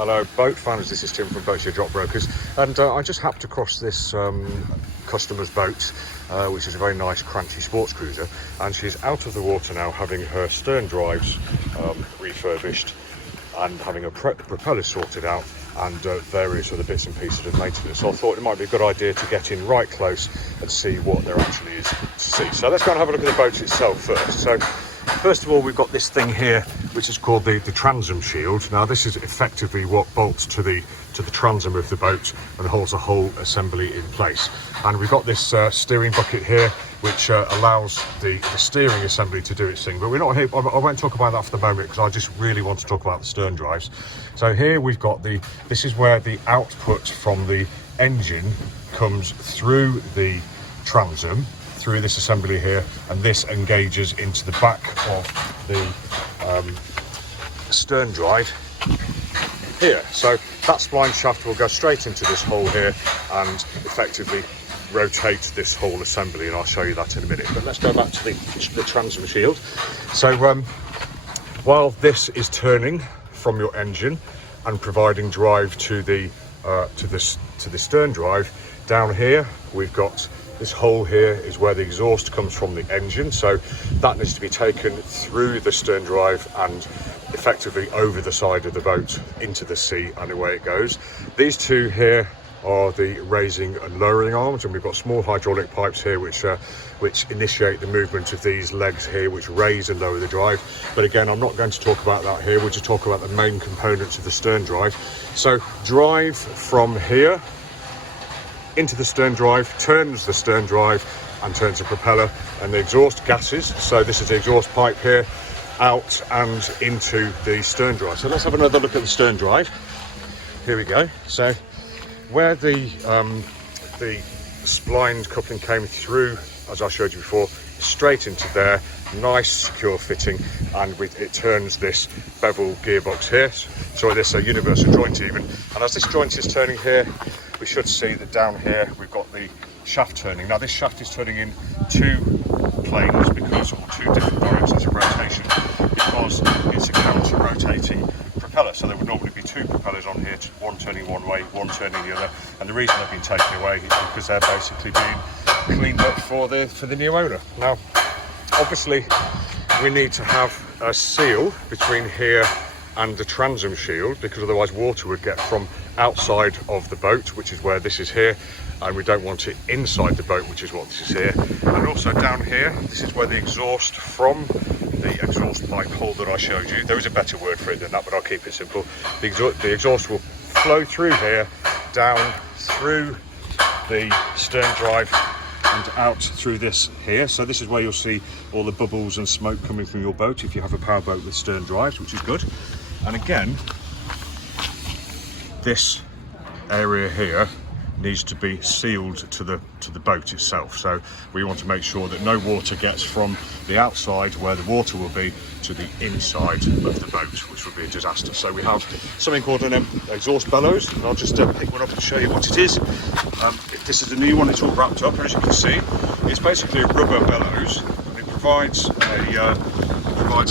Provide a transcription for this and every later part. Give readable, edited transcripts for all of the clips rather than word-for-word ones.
Hello boat fans, this is Tim from Boatshed Yacht Brokers, and I just happened across this customer's boat, which is a very nice crunchy sports cruiser, and she's out of the water now, having her stern drives refurbished and having her propellers sorted out and various other bits and pieces of maintenance. So I thought it might be a good idea to get in right close and see what there actually is to see. So let's go and have a look at the boat itself first. So first of all, we've got this thing here which is called the transom shield. Now this is effectively what bolts to the transom of the boat and holds the whole assembly in place. And we've got this steering bucket here which allows the steering assembly to do its thing. But we're not here, I won't talk about that for the moment because I just really want to talk about the stern drives. So here we've got this is where the output from the engine comes through the transom, through this assembly here, and this engages into the back of the stern drive here. So that spline shaft will go straight into this hole here and effectively rotate this whole assembly, and I'll show you that in a minute. But let's go back to the transom shield. So while this is turning from your engine and providing drive to the stern drive, down here we've got this hole here is where the exhaust comes from the engine, so that needs to be taken through the stern drive and effectively over the side of the boat into the sea, and away it goes. These two here are the raising and lowering arms, and we've got small hydraulic pipes here which initiate the movement of these legs here, which raise and lower the drive. But again, I'm not going to talk about that here. We'll just talk about the main components of the stern drive. So drive from here into the stern drive, turns the stern drive and turns the propeller and the exhaust gases. So this is the exhaust pipe here, out and into the stern drive. So let's have another look at the stern drive. Here we go. So where the splined coupling came through, as I showed you before, straight into there, nice secure fitting, and it turns this bevel gearbox here, so this universal joint even. And as this joint is turning here, we should see that down here we've got the shaft turning. Now this shaft is turning in two planes because, or two different directions of rotation, because it's a counter-rotating propeller. So there would normally be two propellers on here, one turning one way, one turning the other. And the reason they've been taken away is because they're basically being cleaned up for the new owner. Now, obviously, we need to have a seal between here and the transom shield, because otherwise water would get from outside of the boat, which is where this is here, and we don't want it inside the boat, which is what this is here. And also down here, this is where the exhaust from the exhaust pipe hole that I showed you, there is a better word for it than that, but I'll keep it simple. The exhaust will flow through here, down through the stern drive and out through this here. So this is where you'll see all the bubbles and smoke coming from your boat if you have a power boat with stern drives, which is good. And again, this area here needs to be sealed to the boat itself. So we want to make sure that no water gets from the outside where the water will be to the inside of the boat, which would be a disaster. So we have something called an exhaust bellows, and I'll just pick one up and show you what it is. This is the new one, it's all wrapped up, and as you can see, it's basically a rubber bellows, and it provides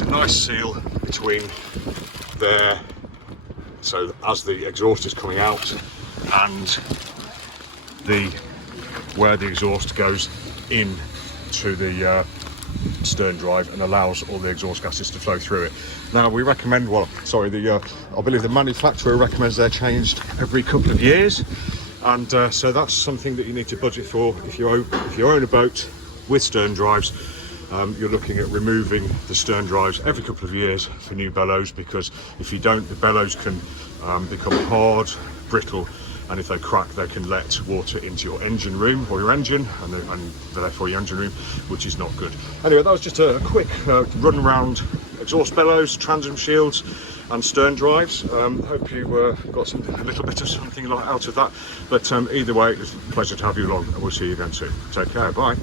a nice seal between there, so as the exhaust is coming out, and where the exhaust goes in to the stern drive and allows all the exhaust gases to flow through it. Now we recommend, I believe the manufacturer recommends they're changed every couple of years, and so that's something that you need to budget for. If you own a boat with stern drives, you're looking at removing the stern drives every couple of years for new bellows, because if you don't, the bellows can become hard, brittle, and if they crack, they can let water into your engine room or your engine, and therefore your engine room, which is not good. Anyway, that was just a quick run around exhaust bellows, transom shields and stern drives. Hope you got a little bit of something out of that. But either way, it was a pleasure to have you along, and we'll see you again soon. Take care, bye.